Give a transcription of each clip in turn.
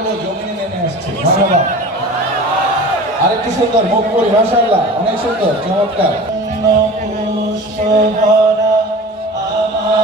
গুলো জমিনে নেমে আসছে। ধন্যবাদ। আরেকটি সুন্দর মুখ করি মাশাআল্লাহ অনেক সুন্দর চমৎকার। আমাদের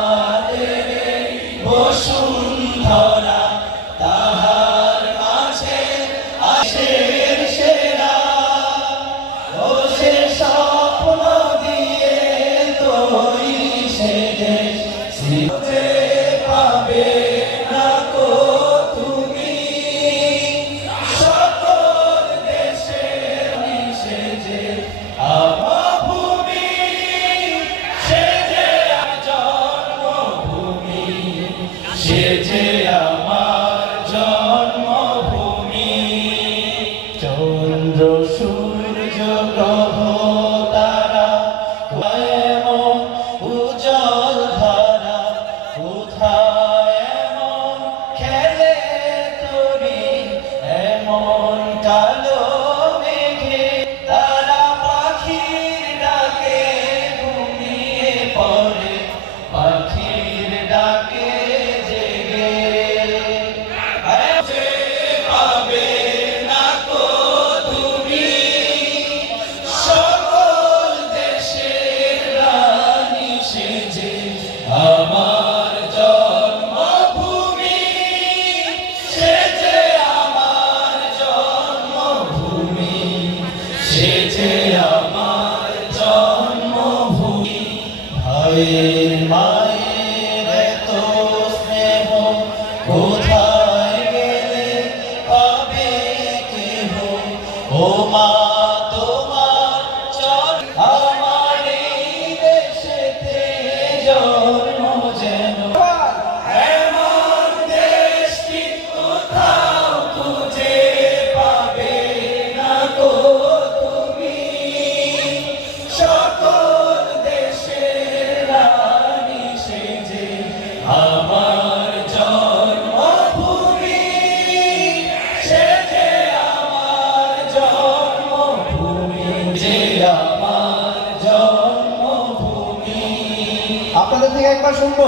পরে কোথায় গেলে পাবে কেহ ও মা আপনাদের থেকে একবার শুনব?